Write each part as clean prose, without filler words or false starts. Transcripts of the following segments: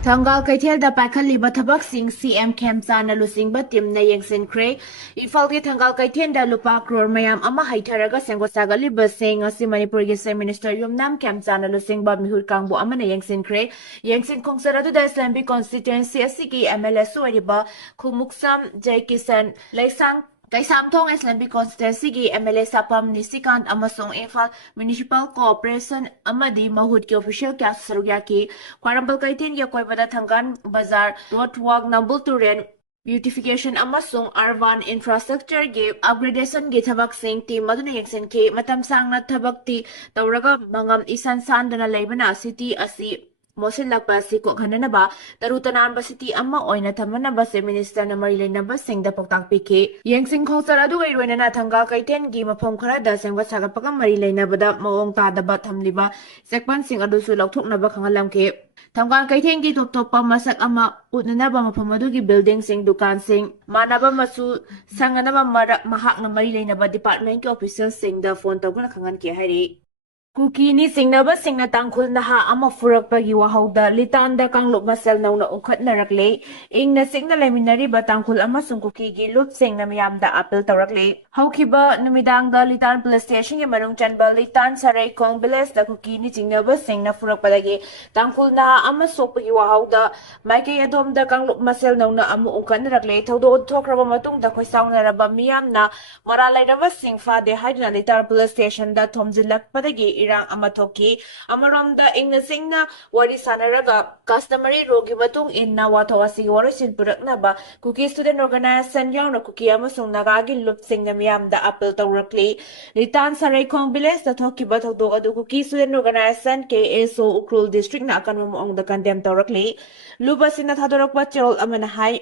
Tanggal kaithel paikhalliba thabak CM Khemchana lusingba timna yengsinkhre Ifalgi Tanggal kaithenda lupa crore mayam ama haitharaga sengwasagaliba sing asi Manipurgi Sem Minister Yumnam Khemchana lusingba mihur kangbu amana yengsinkhre yengsin khongsaradu da Islamic constituency asigi MLS wariba khumuksam Jaikisan Laisang Kaisamthong Islamic Constituency gi MLA Sapam Nisikant amasong Imphal Municipal Corporation amadi mahut ki official kya sarugya ki Kwarambal Kaitin gi koibada Thangan Bazar Roadwalk Nambul Turen beautification amasong urban infrastructure gi upgradation gi thabak sing team maduna yengsen ki matam sangna thabak ti tawraga mangam isan sandana leibana city asi Masel lakpa si ko khananaba tarutanan ba city amma oina thamanaba se minister na marilena singda paktak piki yengsing khongsar adu gai roina na thanga kaiten gi mafam khara da sengwa sagatpaka marilena bada maong ta da ba thamliba sekpan sing adu su lokthokna ba khangalam ke thangwan kaiten gi top top pa masak ama utnana ba mafam adu gi building sing dukan sing manaba masu sangana ba mahak na marilena ba department ke official sing da phone tawna khangan ke hari Kuki ni singnaba singna Tangkhul naha ama Phurakhre wahauda litanda Kanglup Masel Nouna Ungkhatnarakle ingna singna leminariba Tangkhul amasung Kuki gi lup singna miyamda appeal tawrakle haukiba numidangda litan police station gi manung chanba litan sarai kong biles da Kuki ni singnaba singna Phurakhre Tangkhul naha ama sokpagi wahauda maike adom Kanglup Masel Nouna amu Ungkhatnarakle thodo thokraba matung da khoisawnaraba miyamna maralairaba singfa de haidna litan police station da thomjilakpadagi irang amatoki amaramda ingna singna wari sanaraga customary rogi matung inna wathawasi warisin purakna ba Kuki student organization yangna Kuki amasung Naga gi lup singna miyamda appeal tawrakli litan sarai khong village da thoki ba thodo adu Kuki student organization KSO Ukrul district na akan mo da condemn tawrakli lubasina thadorakpa chol amana hai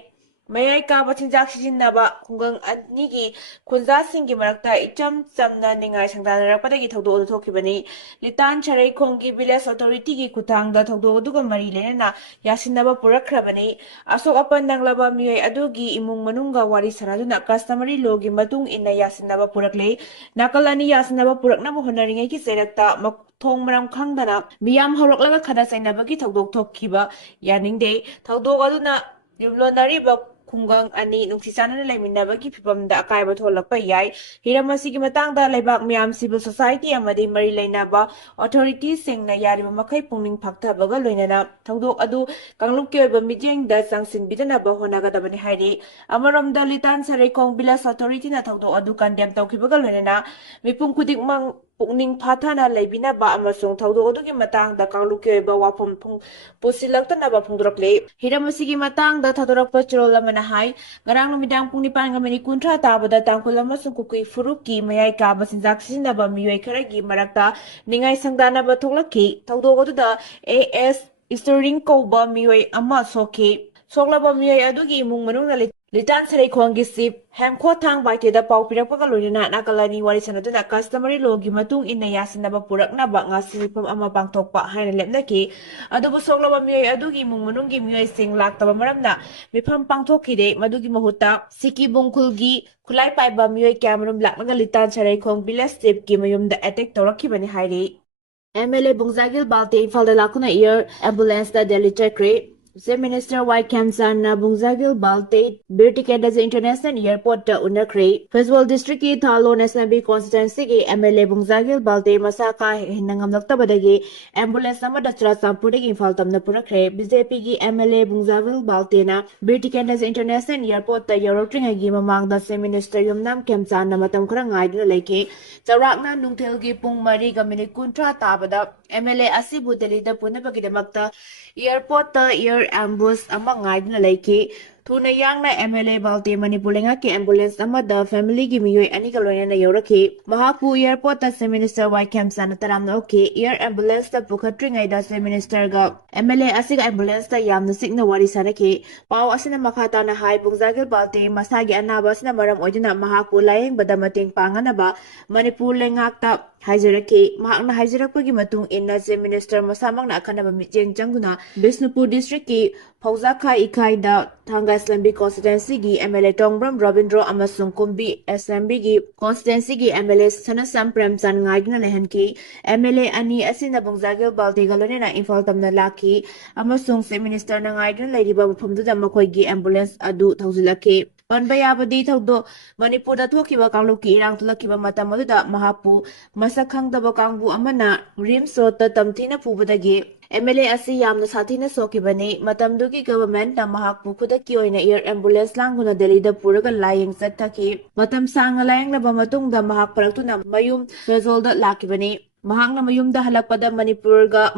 Mayai kaba chinjak sijinaba khungang anigi khunja singgi marakta icham chamna ningai sangdanarapadagi thodo thokibani litan charai khonggi village authority gi kuthangda thodo duga mari lenana yasinaba purakrabani asok apan nanglaba miyai adugi imung manungga wari sanaduna customary law gi matung inna yasinaba purakle nakalani yasinaba purakna honaringai ki serakta thong maram khangdana miyam horoklaga khada sainabagi thodok thokkiba yaningde thodok aduna yumlonariba Kungang ani nungsisana laiminabagi phibamda akaiba tholakpa yai hiramasi gi matangda laibak miyam civil society amadi mari lainaba authorities singna yariba makai pungning phaktabaga loinana thodok adu Kanglup ke oiba mijeng da sangsin bidanaba honagadabani hairi amaramda litan sarai kong bilas authority na thodok adu condemn tawkhibaga loinana mipung kudik mang Pukning Pathana Laibinaba amasung thodok adugi matangda Kanglup ke oiba wafam pusilaktanaba phungdorakle hiramasigi matangda thadorakpa chorol amana hai ngarang numidang pung nipan nga mani kuntra tabada Tangkhul amasung Kuki Phurukki mayai kaba sinjak sisinaba miyoi kharagi marakta ningai sangdanaba thoklaki thodok aduda AS Steering Koba miyoi ama soki soklaba miyoi adugi imung manungna litan sarai khonggi sip hemkho thang baite da pau pirakpaga loina nakalani wari sanaduna customary law gi matung inna yasinaba puraknaba ngasi mifam ama pangthokpa haina lepnaki adubu soklaba miyoi adugi imung manunggi miyoi sing laktaba maramna mifam pangthokide madugi mahutta siki bungkhulgi khulai paiba miyoi kyamanum laknaga litan sarai khong village step gi mayumda attack tawrakhibani hairi MLA Bungzagil Balte Ifalda Lakuna Air Ambulance da Delhi Chakre Chief Minister Y. Kemsan na Bungzagil Balte Birtiket as International Airport da Unakre Festival District ki Thalo National Constituency ki MLA Bungzagil Balte Masaka hinangam laktabadagi ambulance nama da Chrasampur ki Imphal tamna Phurakhre BJP ki MLA Bungzagil Balte na Birtiket as International Airport da Yorotring agi mamang da Chief Minister Yumnam Kemsan na matam khara ngaiduna leke Chawrakna nungthel gi pung mari ga minute kuntra tabada MLA asibu Delhi da punabagidamakta airport ta air ambush ama ngaidna laiki thuna yangna MLA Balte Manipur lenga ki ambulance ama da family gi miyoi ani ka loina na yoraki mahapu airport ta minister Y Kemsan taramna okay air ambulance ta pukhatringai da minister ga MLA asiga ambulance ta yamna sikna wari sanaki pau asina makhata na hai Bungzagil Balte masagi anaba asina maram oidina mahapu layeng bada mating pangana ba Manipur lengak ta ꯍꯥꯏꯖꯔꯛꯈꯤ ꯃꯍꯥꯛꯅ ꯍꯥꯏꯖꯔꯛꯄꯒꯤ ꯃꯇꯨꯡ ꯏꯟꯅ chief minister ꯃꯁꯥꯃꯛꯅ ꯑꯈꯟꯅꯕ ꯃꯤꯠꯌꯦꯡ ꯆꯪꯗꯨꯅ ꯕꯤꯁꯅꯨꯄꯨꯔ ꯗꯤꯁꯇ꯭ꯔꯤꯛꯀꯤ ꯐꯧꯖꯥꯈꯥꯏ ꯏꯀꯥꯏꯗ ꯊꯥꯡꯒꯥꯏꯁꯂꯝꯕꯤ ꯀꯣꯟꯁꯇꯤꯇꯨꯑꯦꯟꯁꯤꯒꯤ MLA ꯇꯣꯡꯕ꯭ꯔꯝ ꯔꯕꯤꯟꯗ꯭ꯔꯣ ꯑꯃꯁꯨꯡ ꯀꯨꯝꯕꯤ ꯑꯦꯁꯦꯝꯕ꯭ꯂꯤꯒꯤ ꯀꯣꯟꯁꯇꯤꯇꯨꯑꯦꯟꯁꯤꯒꯤ MLA ꯁꯅꯁꯝ ꯄ꯭ꯔꯦꯝꯆꯟ ꯉꯥꯏꯗꯨꯅ ꯂꯩꯍꯟꯈꯤ MLA ꯑꯅꯤ ꯑꯁꯤꯅ ꯕꯨꯡꯖꯥꯒꯤꯜ ꯕꯥꯜꯇꯤꯒ ꯂꯣꯏꯅꯅ ꯏꯝꯐꯥꯜ ꯇꯝꯅ ꯂꯥꯛꯈꯤ ꯑꯃꯁꯨꯡ ꯆꯤꯐ ꯃꯤꯅꯤꯁꯇꯔꯅ ꯉꯥꯏꯗꯨꯅ ꯂꯩꯔꯤꯕ ꯃꯐꯝꯗꯨꯗ ꯃꯈꯣꯏꯒꯤ ꯑꯦꯝꯕꯨꯂꯦꯟꯁ ꯑꯗꯨ ꯊꯧꯖꯤꯜꯂꯛꯈꯤ ꯄꯟꯕ ꯌꯥꯕꯗꯤ ꯊꯧꯗꯣꯛ ꯃꯅꯤꯄꯨꯔꯗ ꯊꯣꯛꯈꯤꯕ ꯀꯥꯡꯂꯨꯞꯀꯤ ꯏꯔꯥꯡ ꯊꯣꯛꯂꯛꯈꯤꯕ ꯃꯇꯝ ꯑꯗꯨꯗ ꯃꯍꯥꯛꯄꯨ ꯃꯁꯛ ꯈꯪꯗꯕ ꯀꯥꯡꯕꯨ ꯑꯃꯅ ꯔꯤꯝꯁ ꯔꯣꯗꯇ ꯇꯝꯊꯤꯅ ꯄꯨꯕꯗꯒꯤ MLA ꯑꯁꯤ ꯌꯥꯝꯅ ꯁꯥꯊꯤꯅ ꯁꯣꯛꯈꯤꯕꯅꯤ ꯃꯇꯝꯗꯨꯒꯤ ꯒꯕꯔꯟꯃꯦꯟꯠꯅ ꯃꯍꯥꯛꯄꯨ ꯈꯨꯗꯛꯀꯤ ꯑꯣꯏꯅ ꯑꯦꯌꯔ ꯑꯦꯝꯕꯨꯂꯦꯟꯁ ꯂꯥꯡꯗꯨꯅ ꯗꯦꯜꯂꯤꯗ ꯄꯨꯔꯒ ꯂꯥꯌꯦꯡ ꯆꯠꯊꯈꯤ ꯃꯇꯝ ꯁꯥꯡꯅ ꯂꯥꯌꯦꯡꯂꯕ ꯃꯇꯨꯡꯗ ꯃꯍꯥꯛ ꯐꯔꯛꯇꯨꯅ ꯃꯌꯨꯝ ꯐꯦꯖꯣꯜꯗ ꯂꯥꯛꯈꯤꯕꯅꯤ ꯃꯍꯥꯛꯅ ꯃꯌꯨꯝꯗ ꯍꯜꯂꯛꯄꯗ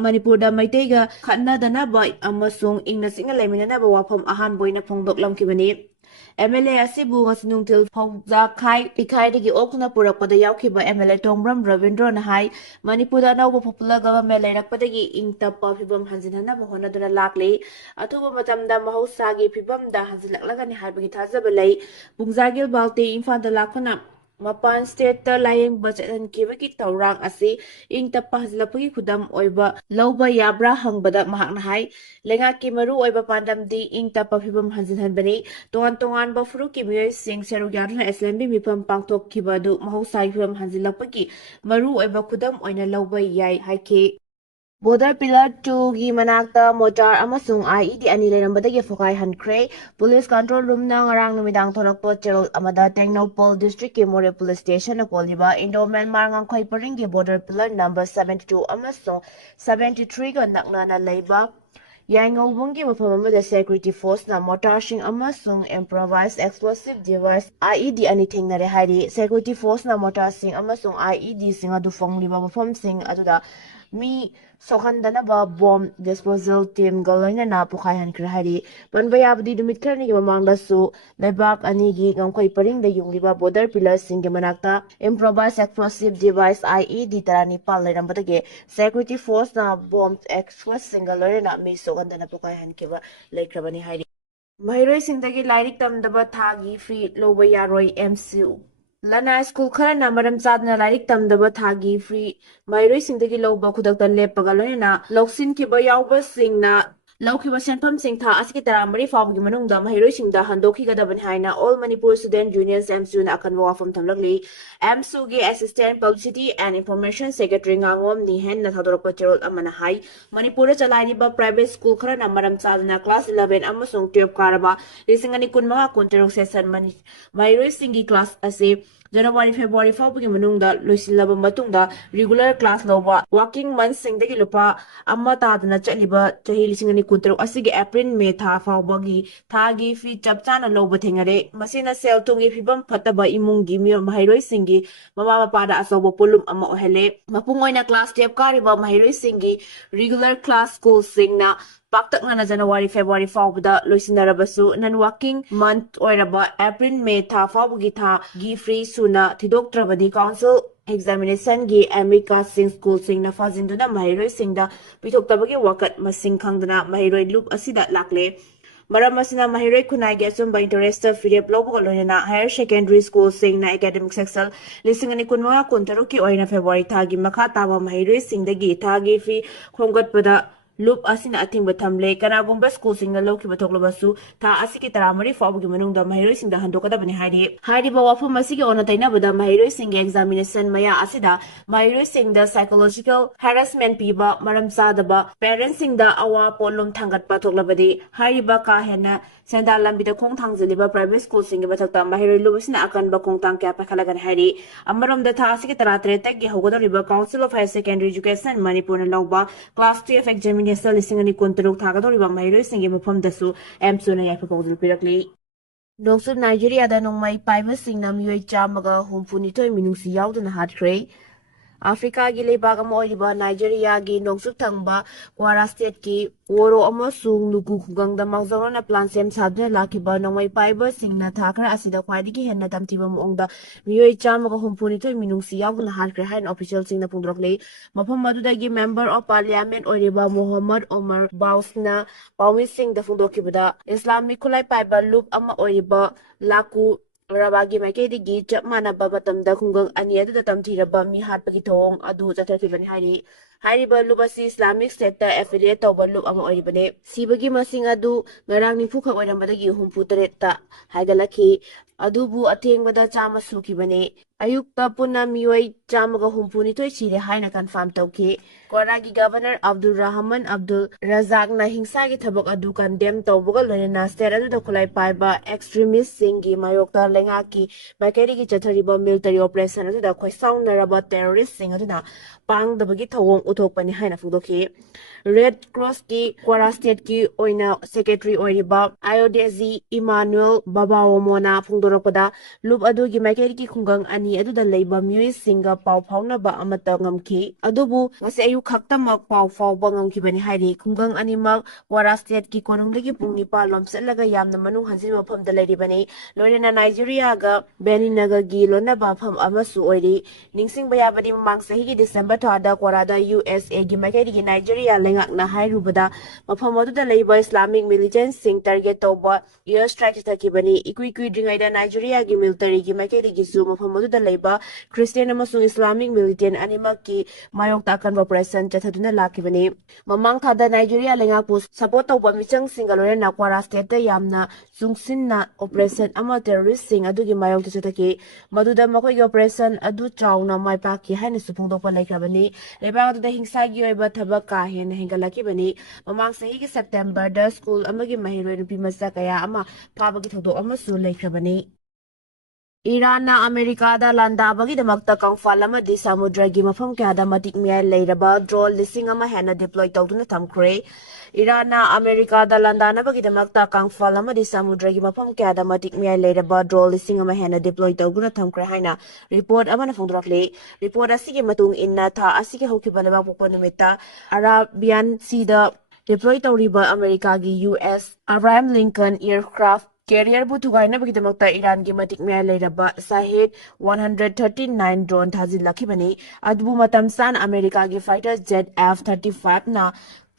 ꯃꯅꯤꯄꯨꯔꯗ ꯃꯩꯇꯩꯒ ꯈꯠꯅꯗꯅꯕ ꯑꯃꯁꯨꯡ ꯏꯪꯅ ꯆꯤꯛꯅ ꯂꯩꯃꯤꯟꯅꯅꯕ ꯋꯥꯐꯝ ꯑꯍꯥꯟꯕ ꯑꯣꯏꯅ ꯐꯣꯡꯗꯣꯛꯂꯝꯈꯤꯕꯅꯤ MLA ꯑꯁꯤꯕꯨ ꯉꯁꯤ ꯅꯨꯡꯊꯤꯜ ꯐꯧꯖꯥꯈꯥꯏ ꯏꯈꯥꯏꯗꯒꯤ ꯑꯣꯛꯇꯨꯅ ꯄꯨꯔꯛꯄꯗ ꯌꯥꯎꯈꯤꯕ MLA ꯇꯣꯡꯕ꯭ꯔꯝ ꯔꯕꯤꯟꯗ꯭ꯔꯣꯅ ꯍꯥꯏ ꯃꯅꯤꯄꯨꯔꯗ ꯑꯅꯧꯕ ꯄꯣꯄꯨꯂꯔ ꯒꯚꯔꯟꯃꯦꯟꯠ ꯂꯩꯔꯛꯄꯗꯒꯤ ꯏꯪ ꯇꯞꯄ ꯐꯤꯚꯝ ꯍꯟꯖꯤꯟꯍꯟꯅꯕ ꯍꯣꯠꯅꯗꯨꯅ ꯂꯥꯛꯂꯤ ꯑꯊꯨꯕ ꯃꯇꯝꯗ ꯃꯍꯧꯁꯥꯒꯤ ꯐꯤꯚꯝꯗ ꯍꯟꯖꯤꯜꯂꯛꯂꯒꯅꯤ ꯍꯥꯏꯕꯒꯤ ꯊꯥꯖꯕ ꯂꯩ ꯕꯨꯡꯖꯥꯒꯤꯜ ꯕꯥꯜꯇꯤ ꯏꯝꯐꯥꯜꯗ ꯂꯥꯛꯄꯅ ꯃꯄꯥꯟ ꯁ꯭ꯇꯦꯠꯇ ꯂꯥꯌꯦꯡꯕ ꯆꯠꯍꯟꯈꯤꯕꯒꯤ ꯊꯧꯔꯥꯡ ꯑꯁꯤ ꯏꯪ ꯇꯞꯄ ꯍꯟꯖꯤꯜꯂꯛꯄꯒꯤ ꯈꯨꯗꯝ ꯑꯣꯏꯕ ꯂꯧꯕ ꯌꯥꯕ꯭ꯔꯥ ꯍꯪꯕꯗ ꯃꯍꯥꯛꯅ ꯍꯥꯏ ꯂꯩꯉꯥꯛꯀꯤ ꯃꯔꯨ ꯑꯣꯏꯕ ꯄꯥꯟꯗꯝꯗꯤ ꯏꯪ ꯇꯞꯄ ꯐꯤꯚꯝ ꯍꯟꯖꯤꯟꯍꯟꯕꯅꯤ ꯇꯣꯉꯥꯟ ꯇꯣꯉꯥꯟꯕ ꯐꯨꯔꯨꯞꯀꯤ ꯃꯤꯑꯣꯏꯁꯤꯡ ꯁꯔꯨꯛ ꯌꯥꯗꯨꯅ ꯑꯦꯁꯦꯝꯕ꯭ꯂꯤ ꯃꯤꯐꯝ ꯄꯥꯡꯊꯣꯛꯈꯤꯕ ꯑꯗꯨ ꯃꯍꯧꯁꯥꯒꯤ ꯐꯤꯚꯝ ꯍꯟꯖꯤꯜꯂꯛꯄꯒꯤ ꯃꯔꯨ ꯑꯣꯏꯕ ꯈꯨꯗꯝ ꯑꯣꯏꯅ ꯂꯧꯕ ꯌꯥꯏ ꯍꯥꯏꯈꯤ ꯕꯣꯔꯗꯔ ꯄꯤꯂꯔ 2ꯒꯤ ꯃꯅꯥꯛꯇ ꯃꯣꯔꯇꯥꯔ ꯑꯃꯁꯨꯡ IED ꯑꯅꯤ ꯂꯩꯔꯝꯕꯗꯒꯤ ꯐꯨꯒꯥꯏꯍꯟꯈ꯭ꯔꯦ ꯄꯨꯂꯤꯁ ꯀꯟꯇ꯭ꯔꯣꯜ ꯔꯨꯝꯅ ꯉꯔꯥꯡ ꯅꯨꯃꯤꯗꯥꯡ ꯊꯣꯔꯛꯄ ꯆꯦꯔꯣꯜ ꯑꯃꯗ ꯇꯦꯡꯅꯧꯄꯜ ꯗꯤꯁꯇ꯭ꯔꯤꯛꯀꯤ ꯃꯣꯔꯦ ꯄꯨꯂꯤꯁ ꯁ꯭ꯇꯦꯁꯟꯅ ꯀꯣꯜꯂꯤꯕ ꯏꯟꯗꯣ ꯃ꯭ꯌꯥꯟꯃꯥꯔ ꯉꯝꯈꯩ ꯄꯔꯤꯡꯒꯤ ꯕꯣꯔꯗꯔ ꯄꯤꯂꯔ ꯅꯝꯕꯔ 72 ꯑꯃꯁꯨꯡ 73ꯒ ꯅꯛꯅꯅ ꯂꯩꯕ ꯌꯥꯏꯉꯧꯕꯨꯡꯒꯤ ꯃꯐꯝ ꯑꯃꯗ ꯁꯦꯀ꯭ꯌꯨꯔꯤꯇꯤ ꯐꯣꯔꯁꯅ ꯃꯣꯔꯇꯥꯔꯁꯤꯡ ꯑꯃꯁꯨꯡ ꯏꯝꯄ꯭ꯔꯣꯚꯥꯏꯖ ꯑꯦꯛꯁꯄ꯭ꯂꯣꯁꯤꯚ ꯗꯤꯚꯥꯏꯁ IED ꯑꯅꯤ ꯊꯦꯡꯅꯔꯦ ꯍꯥꯏꯔꯤ ꯁꯦꯀ꯭ꯌꯨꯔꯤꯇꯤ ꯐꯣꯔꯁꯅ ꯃꯣꯔꯇꯥꯔꯁꯤꯡ ꯑꯃꯁꯨꯡ IEDꯁꯤꯡ ꯑꯗꯨ ꯐꯪꯂꯤꯕ ꯃꯐꯝꯁꯤꯡ ꯑꯗꯨꯗ ꯃꯤ ꯁꯣꯛꯍꯟꯗꯅꯕ ꯕꯣꯝ ꯗꯤꯁꯄꯣꯖꯦꯜ ꯇꯤꯝꯒ ꯂꯣꯏꯅꯅ ꯄꯣꯈꯥꯏꯍꯟꯈ꯭ꯔꯦ ꯍꯥꯏꯔꯤ ꯄꯟꯕ ꯌꯥꯕꯗꯤ ꯅꯨꯃꯤꯠ ꯈꯔꯅꯤꯒꯤ ꯃꯃꯥꯡꯗꯁꯨ ꯂꯩꯕꯥꯛ ꯑꯅꯤꯒꯤ ꯉꯝꯈꯩ ꯄꯔꯤꯡꯗ ꯌꯨꯡꯂꯤꯕ ꯕꯣꯔꯗꯔ ꯄꯤꯂꯔꯁꯤꯡꯒꯤ ꯃꯅꯥꯛꯇ ꯏꯝꯄ꯭ꯔꯣꯚꯥꯏꯖ ꯑꯦꯛꯁꯄ꯭ꯂꯣꯁꯤꯚ ꯗꯤꯚꯥꯏꯁ IED 19 ꯂꯩꯔꯝꯕꯗꯒꯤ ꯁꯦꯀ꯭ꯌꯨꯔꯤꯇꯤ ꯐꯣꯔꯁꯅ ꯕꯣꯝ ꯑꯦꯛꯁꯄ꯭ꯂꯣꯁꯤꯚꯁꯤꯡꯒ ꯂꯣꯏꯅꯅ ꯃꯤ ꯁꯣꯛꯍꯟꯗꯅ ꯄꯣꯈꯥꯏꯍꯟꯈꯤꯕ ꯂꯩꯈ꯭ꯔꯕꯅꯤ ꯍꯥꯏꯔꯤ ꯃꯍꯩꯔꯣꯏꯁꯤꯡꯗꯒꯤ ꯂꯥꯏꯔꯤꯛ ꯇꯝꯗꯕ ꯊꯥꯒꯤ ꯐꯤ ꯂꯧꯕ ꯌꯥꯔꯣꯏ MCU ꯂꯅꯥꯏ ꯁ꯭ꯀꯨꯜ ꯈꯔꯅ ꯃꯔꯝ ꯆꯥꯗꯅ ꯂꯥꯏꯔꯤꯛ ꯇꯝꯗꯕ ꯊꯥꯒꯤ ꯐꯤ ꯃꯍꯩꯔꯣꯏꯁꯤꯡꯗꯒꯤ ꯂꯧꯕ ꯈꯨꯗꯛꯇ ꯂꯦꯞꯄꯒ ꯂꯣꯏꯅꯅ ꯂꯧꯁꯤꯟꯈꯤꯕ ꯌꯥꯎꯕꯁꯤꯡꯅ ꯂꯧꯈꯤꯕ ꯁꯦꯟꯐꯝꯁꯤꯡ ꯊꯥ ꯑꯁꯤꯒꯤ 14 ꯐꯥꯎꯕꯒꯤ ꯃꯅꯨꯡꯗ ꯃꯍꯩꯔꯣꯏꯁꯤꯡꯗ ꯍꯟꯗꯣꯛꯈꯤꯒꯗꯕꯅꯤ ꯍꯥꯏꯅ ꯑꯣꯜ ꯃꯅꯤꯄꯨꯔ ꯁ꯭ꯇꯨꯗꯦꯟꯠ ꯌꯨꯅꯤꯌꯟ MSUꯅ ꯑꯀꯟꯕ ꯋꯥꯐꯝ ꯊꯝꯂꯛꯂꯤ MSUꯒꯤ ꯑꯦꯁꯤꯁꯇꯦꯟꯠ ꯄꯕ꯭ꯂꯤꯁꯤꯇꯤ ꯑꯦꯟড ꯏꯟꯐꯣꯔꯃꯦꯁꯟ ꯁꯦꯀ꯭ꯔꯦꯇꯔꯤ ꯉꯥꯉꯣꯝ ꯅꯤꯍꯦꯟꯅ ꯊꯥꯗꯣꯔꯛꯄ ꯆꯦꯔꯣꯜ ꯑꯃꯅ ꯍꯥꯏ ꯃꯅꯤꯄꯨꯔꯗ ꯆꯂꯥꯏꯔꯤꯕ ꯄ꯭ꯔꯥꯏꯚꯦꯠ ꯁ꯭ꯀꯨꯜ ꯈꯔꯅ ꯃꯔꯝ ꯆꯥꯗꯅ ꯀ꯭ꯂꯥꯁ 11 ꯑꯃꯁꯨꯡ 12 ꯀꯥꯔꯕ 2025-26 ꯁꯦꯁꯟ ꯃꯍꯩꯔꯣꯏꯁꯤꯡꯒꯤ ꯀ꯭ꯂꯥꯁ ꯑꯁꯤ ꯖꯅꯋꯥꯔꯤ ꯐꯦꯕ꯭ꯔꯨꯋꯥꯔꯤ ꯐꯥꯎꯕꯒꯤ ꯃꯅꯨꯡꯗ ꯂꯣꯏꯁꯤꯜꯂꯕ ꯃꯇꯨꯡꯗ ꯔꯤꯒꯨꯂꯔ ꯀ꯭ꯂꯥꯁ ꯂꯧꯕ ꯋꯥꯔꯀꯤꯡ ꯃꯟꯊꯁꯤꯡꯗꯒꯤ ꯂꯨꯄꯥ ꯑꯃ ꯇꯥꯗꯅ ꯆꯠꯂꯤꯕ ꯆꯍꯤ 2026 ꯑꯁꯤꯒꯤ ꯑꯦꯄ꯭ꯔꯤꯜ ꯃꯦ ꯊꯥ ꯐꯥꯎꯕꯒꯤ ꯊꯥꯒꯤ ꯐꯤ ꯆꯞ ꯆꯥꯅ ꯂꯧꯕ ꯊꯦꯡꯅꯔꯦ ꯃꯁꯤꯅ ꯁꯦꯜ ꯊꯨꯝꯒꯤ ꯐꯤꯚꯝ ꯐꯠꯇꯕ ꯏꯃꯨꯡꯒꯤ ꯃꯍꯩꯔꯣꯏꯁꯤꯡꯒꯤ ꯃꯃꯥ ꯃꯄꯥꯗ ꯑꯆꯧꯕ ꯄꯣꯠꯂꯨꯝ ꯑꯃ ꯑꯣꯏꯍꯜꯂꯦ ꯃꯄꯨꯡ ꯑꯣꯏꯅ ꯀ꯭ꯂꯥꯁ 12 ꯀꯥꯔꯤꯕ ꯃꯍꯩꯔꯣꯏꯁꯤꯡꯒꯤ ꯔꯤꯒꯨꯂꯔ ꯀ꯭ꯂꯥꯁ ꯁ꯭ꯀꯨꯜꯁꯤꯡꯅ ꯄꯥꯛꯇꯛꯅꯅ ꯖꯅꯋꯥꯔꯤ ꯐꯦꯕ꯭ꯔꯨꯋꯥꯔꯤ ꯐꯥꯎꯕꯗ ꯂꯣꯏꯁꯤꯟꯅꯔꯕꯁꯨ ꯅꯟ ꯋꯥꯔꯀꯤꯡ ꯃꯟꯊ ꯑꯣꯏꯔꯕ ꯑꯦꯄ꯭ꯔꯤꯜ ꯃꯦ ꯊꯥ ꯐꯥꯎꯕꯒꯤ ꯊꯥꯒꯤ ꯐꯤ ꯁꯨꯅ ꯊꯤꯗꯣꯛꯇ꯭ꯔꯕꯗꯤ ꯀꯥꯎꯟꯁꯤꯜ ꯑꯦꯛꯖꯥꯃꯤꯅꯦꯁꯟꯒꯤ ꯑꯦꯃꯤꯀꯥꯁꯤꯡ ꯁ꯭ꯀꯨꯜꯁꯤꯡꯅ ꯐꯥꯖꯤꯟꯗꯨꯅ ꯃꯍꯩꯔꯣꯏꯁꯤꯡꯗ ꯄꯤꯊꯣꯛꯇꯕꯒꯤ ꯋꯥꯀꯠ ꯃꯁꯤꯡ ꯈꯪꯗꯅ ꯃꯍꯩꯔꯣꯏ ꯂꯨꯞ ꯑꯁꯤꯗ ꯂꯥꯛꯂꯦ ꯃꯔꯝ ꯑꯁꯤꯅ ꯃꯍꯩꯔꯣꯏ ꯈꯨꯟꯅꯥꯏꯒꯤ ꯑꯆꯨꯝꯕ ꯏꯟꯇꯔꯦꯁꯇ ꯐꯤꯔꯦꯞ ꯂꯧꯕꯒ ꯂꯣꯏꯅꯅ ꯍꯥꯌꯔ ꯁꯦꯀꯦꯟꯗꯔꯤ ꯁ꯭ꯀꯨꯜꯁꯤꯡꯅ ꯑꯦꯀꯥꯗꯦꯃꯤꯛ ꯁꯦꯛꯁꯟ 2025-26ꯀꯤ ꯑꯣꯏꯅ ꯐꯦꯕ꯭ꯔꯨꯋꯥꯔꯤ ꯊꯥꯒꯤ ꯃꯈꯥ ꯇꯥꯕ ꯃꯍꯩꯔꯣꯏꯁꯤꯡꯗꯒꯤ ꯊꯥꯒꯤ ꯐꯤ ꯈꯣꯝꯒꯠꯄꯗ ꯂꯨꯞ ꯑꯁꯤꯅ ꯑꯊꯤꯡꯕ ꯊꯝꯂꯦ ꯀꯅꯥꯒꯨꯝꯕ ꯁ꯭ꯀꯨꯜꯁꯤꯡꯅ ꯂꯧꯈꯤꯕ ꯊꯣꯛꯂꯕꯁꯨ ꯊꯥ ꯑꯁꯤꯒꯤ 13 ꯐꯥꯎꯕꯒꯤ ꯃꯅꯨꯡꯗ ꯃꯍꯩꯔꯣꯏꯁꯤꯡꯗ ꯍꯟꯗꯣꯛꯀꯗꯕꯅꯤ ꯍꯥꯏꯔꯤ ꯍꯥꯏꯔꯤꯕ ꯋꯥꯐꯝ ꯑꯁꯤꯒꯤ ꯑꯣꯟꯅ ꯇꯩꯅꯕꯗ ꯃꯍꯩꯔꯣꯏꯁꯤꯡꯒꯤ ꯑꯦꯛꯖꯥꯃꯤꯅꯦꯁꯟ ꯃꯌꯥ ꯑꯁꯤꯗ ꯃꯍꯩꯔꯣꯏꯁꯤꯡꯗ ꯁꯥꯏꯀꯣꯂꯣꯖꯤꯀꯦꯜ ꯍꯦꯔꯥꯁꯃꯦꯟꯠ ꯄꯤꯕ ꯃꯔꯝ ꯆꯥꯗꯕ ꯄꯦꯔꯦꯟꯠꯁꯤꯡꯗ ꯑꯋꯥ ꯄꯣꯠꯂꯨꯝ ꯊꯥꯡꯒꯠꯄ ꯊꯣꯛꯂꯕꯗꯤ ꯍꯥꯏꯔꯤꯕ ꯀꯥ ꯍꯦꯟꯅ ꯁꯦꯟꯗꯥꯟ ꯂꯝꯕꯤꯗ ꯈꯣꯡ ꯊꯥꯡꯖꯤꯜꯂꯤꯕ ꯄ꯭ꯔꯥꯏꯚꯦꯠ ꯁ꯭ꯀꯨꯜꯁꯤꯡꯒꯤ ꯃꯊꯛꯇ ꯃꯍꯩꯔꯣꯏ ꯂꯨꯞ ꯑꯁꯤꯅ ꯑꯀꯟꯕ ꯈꯣꯡꯊꯥꯡ ꯀꯌꯥ ꯄꯥꯏꯈꯠꯂꯒꯅꯤ ꯍꯥꯏꯔꯤ ꯑꯃꯔꯣꯝꯗ ꯊꯥ ꯑꯁꯤꯒꯤ 13ꯇꯒꯤ ꯍꯧꯒꯗꯧꯔꯤꯕ council of higher secondary education ꯃꯅꯤꯄꯨꯔꯅ ꯂꯧꯕ ꯀ꯭ꯂꯥꯁ 12 ꯑꯦꯛꯖꯥꯃꯤꯅꯦꯁꯟ 2026 ꯊꯥꯒꯗꯧꯔꯤꯕ ꯃꯍꯩꯔꯣꯏꯁꯤꯡꯒꯤ ꯃꯐꯝꯗꯁꯨ MSUꯅ ꯌꯥꯏꯐ ꯄꯥꯎꯖꯦꯜ ꯄꯤꯔꯛꯂꯤ ꯅꯣꯡꯆꯨꯞ ꯅꯥꯏꯖꯦꯔꯤꯌꯥꯗ ꯅꯣꯡꯃꯩ ꯄꯥꯏꯕꯁꯤꯡꯅ ꯃꯤꯑꯣꯏ 162 ꯃꯤꯅꯨꯡꯁꯤ ꯌꯥꯎꯗꯅ ꯍꯥꯠꯈ꯭ꯔꯦ ꯑꯐ꯭ꯔꯤꯀꯥꯒꯤ ꯂꯩꯕꯥꯛ ꯑꯃ ꯑꯣꯏꯔꯤꯕ ꯅꯥꯏꯖꯦꯔꯤꯌꯥꯒꯤ ꯅꯣꯡꯆꯨꯞ ꯊꯪꯕ ꯀ꯭ꯋꯥꯔꯥ ꯁ꯭ꯇꯦꯠꯀꯤ ꯋꯣꯔꯣ ꯑꯃꯁꯨꯡ ꯂꯨꯒꯨ ꯈꯨꯡꯒꯪꯗ ꯃꯥꯡꯖꯧꯅꯅ ꯄ꯭ꯂꯥꯟ ꯁꯦꯝ ꯁꯥꯗꯨꯅ ꯂꯥꯛꯈꯤꯕ ꯅꯣꯡꯃꯩ ꯄꯥꯏꯕꯁꯤꯡꯅ ꯊꯥ ꯈꯔ ꯑꯁꯤꯗ ꯈ꯭ꯋꯥꯏꯗꯒꯤ ꯍꯦꯟꯅ ꯇꯝꯊꯤꯕ ꯃꯑꯣꯡꯗ ꯃꯤꯑꯣꯏ 162 ꯃꯤꯅꯨꯡꯁꯤ ꯌꯥꯎꯗꯅ ꯍꯥꯠꯈ꯭ꯔꯦ ꯍꯥꯏꯅ ꯑꯣꯐꯤꯁꯤꯌꯦꯜꯁꯤꯡꯅ ꯐꯣꯡꯗꯣꯛꯂꯤ ꯃꯐꯝ ꯑꯗꯨꯗꯒꯤ ꯃꯦꯝꯕꯔ ꯑꯣꯐ ꯄꯥꯔꯂꯤꯌꯥꯃꯦꯟꯠ ꯑꯣꯏꯔꯤꯕ ꯃꯣꯍꯝꯃꯗ ꯑꯣꯃꯔ ꯕꯥꯎꯁꯅ ꯄꯥꯎꯃꯤꯁꯤꯡꯗ ꯐꯣꯡꯗꯣꯛꯈꯤꯕꯗ ꯏꯁꯂꯥꯃꯤꯛ ꯈꯨꯠꯂꯥꯏ ꯄꯥꯏꯕ ꯂꯨꯞ ꯑꯃ ꯑꯣꯏꯔꯤꯕ ꯂꯥꯀꯨ Rabagi Maikedi chap mana babatam da kungang ani adu tamthiraba mi hatpagi thong adu chathakibani hairi hariba lubasi Islamic State ta affiliate tawba lub ama oiribane sibagi masing adu ngarang nifu khak oirambadagi humpu taretta haigalaki adubu athengbada chama sukibane ayukta punna mioi chamaga humpu ni toi sire haina confirm tawki Koragi Governor Abdul Rahman Abdul Razak na hingsa gi thabak adu condemn tawbaga loina state adu da khulai paiba extremist singi mayokta lengaki Maikeri gi chathariba military operation adu da khoi saunaraba terrorist sing adu na pangdabagi thawong uthokpani haina fudoki Red Cross ki Kwara State ki oina secretary oiriba IODZ Emmanuel Babawomona phungdorakpada lup adu gi Maikeri ki khungang ani adu da leiba mioi singa pau phaunaba amata ngamki adubu ngase ayu khaktamak pau phauba ngamkibani hairi khungang animak Kwara State ki konungdagi pungni palom selaga yamna manung hanjin mafamda leiribani loina Nigeria ga Benin Naga gi lonaba pham amasu oiri ningsing bayabadi mamang sahi gi December thada Kwarada USA gi Maikeri gi Nigeria lengakna hairubada mafam aduda leiba Islamic militant sing target tawba air strike takibani ikui dringaida Nigeria gi military gi Maikeri gi su mafam aduda leiba Christian amasung Islamic militant animak ki mayok takan operation chathaduna lakibani mamang thada Nigeria lengakpu support tawba michang singalore na Kwara State ta yamna sungsinna operation ama terrorist sing adugi mayok chathaki maduda makoi gi operation adu chawna maipaki haina supungdokpa laikrabani leba aduda hingsa gi oiba thabak ka hen hengalakibani mamang sahi gi September da school amagi mahiroi nupi macha kaya ama phabagi thodok amasu laikrabani Iranna Amerikada landabagidamagta kangfal amadi samudragi mafam kayada matik miyay leiraba drone lising ama hena deploy tawduna thamkhre Iranna Amerikada landanabagidamagta kangfal amadi samudragi mafam kayada matik miyay leiraba drone lising ama hena deploy tawduna thamkhre haina report amana phongdorakle report asigi matung inna tha asigi hokiba leba pokpa numita Arabian Sea da deploy tawriba Amerika gi US Abraham Lincoln aircraft Carrier bu thugaina bagidamagta Iran gi matik miyay leiraba Shahid 139 drone thajillakibani adbu matam san America gi fighter jet F-35 na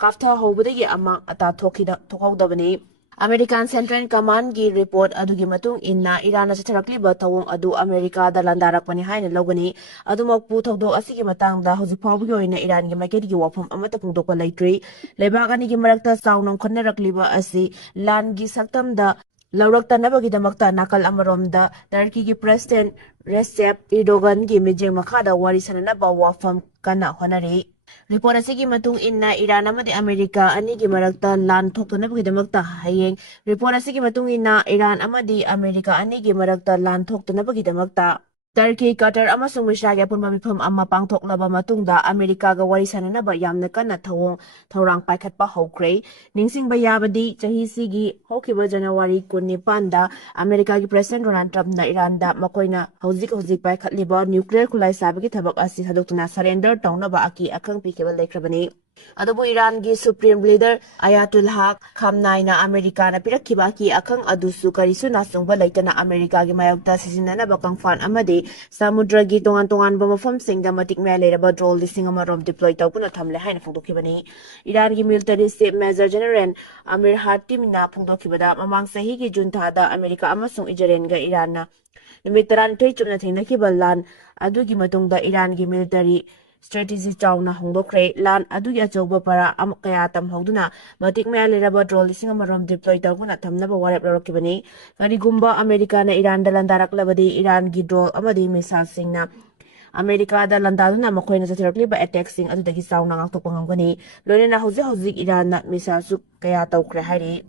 kaftha hobudagi ama ata thokhaudabani American Central Command gi report adugi matung inna Iran na charakliba thawong adu America da landarakpani haina logani adumakpu thawdok asigi matangda hojik phawbagi oina Iran gi market gi wafam amata phungdokpa leitri lebak ani gi marakta sawnam khonnarakliba asi lan gi saktamda Lauraktanabagidamagta nakal amaromda Turkey gi President Recep Erdogan gi mijeng makhada wari sananaba wafam kana honari Report asigi matung inna Iran amadi Amerika ani gi marakta lan thoktanabagidamagta hayeng report asigi matung inna Iran amadi Amerika ani gi marakta lan thoktanabagidamagta Turkey, Qatar amasung Misragi apunma mifam ama pangthoklaba matungda Amerika ga wari sananaba yamna kanna thawrang paikhatpa hokre ningsingba yabadi chahi sigi hokiba January 19 da Amerika gi President Donald Trump na Iran da makoina hojik paikhatliba nuclear khulai sabagi thabak asi sadoktuna surrender tawnaba aki akhang pikeba lekrabani Adubu Iran gi Supreme Leader Ayatollah Khamenei na Amerika na pirakkiba ki akhang adusu karisu nasungba laitana Amerika gi mayokta sisinanaba kangfan amadi samudra gi tongan ba mafam singda matik maya leiraba drone lising amarom deploy tawpuna thamle haina phungdokhibani Iran gi military chief major general Amir Hatim na phungdokhibada mamang sahi gi June thada Amerika amasung Israel ga Iran na numit 32 chupna thengnakiba lan adugi matungda Iran gi military strategy chawna hongdokre lan adugi achawba para kaya tamhoduna matik maya leraba drone lising amarom deploy tawpuna thamnaba warep lorokibani karigumba Amerika na Iran da landaraklabadi Iran gi drone amadi missile singna Amerika da landaduna makoina chathrakliba attack sing adudagi sawna ngakthokpa ngamgani loina hojik Iran na missile su kaya tawkre hairi